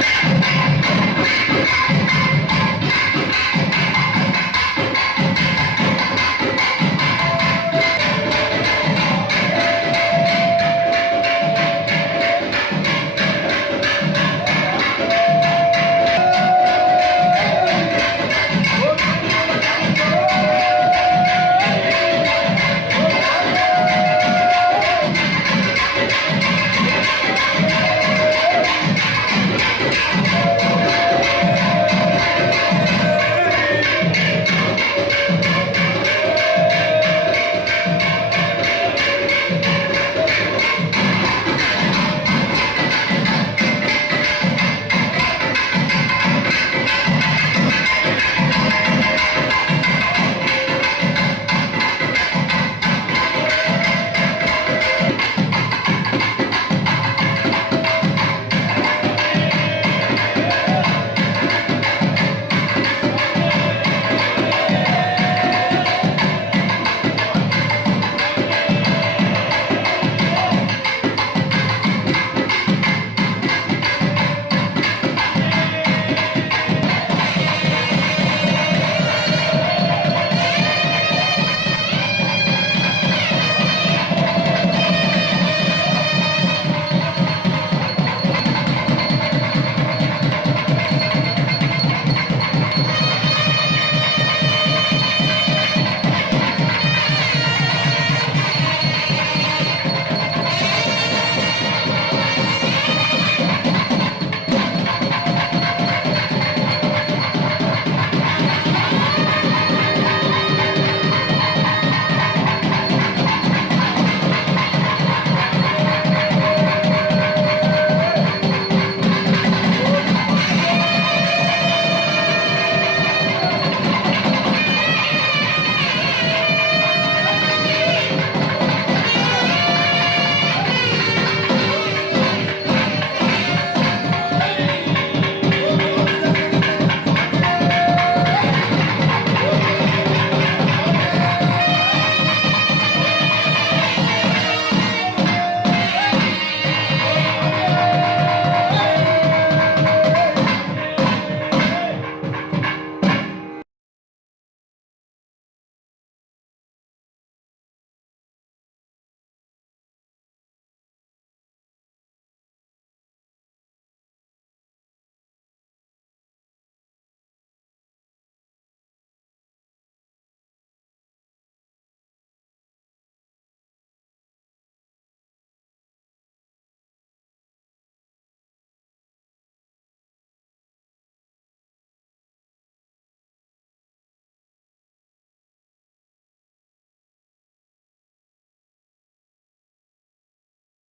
Thank you.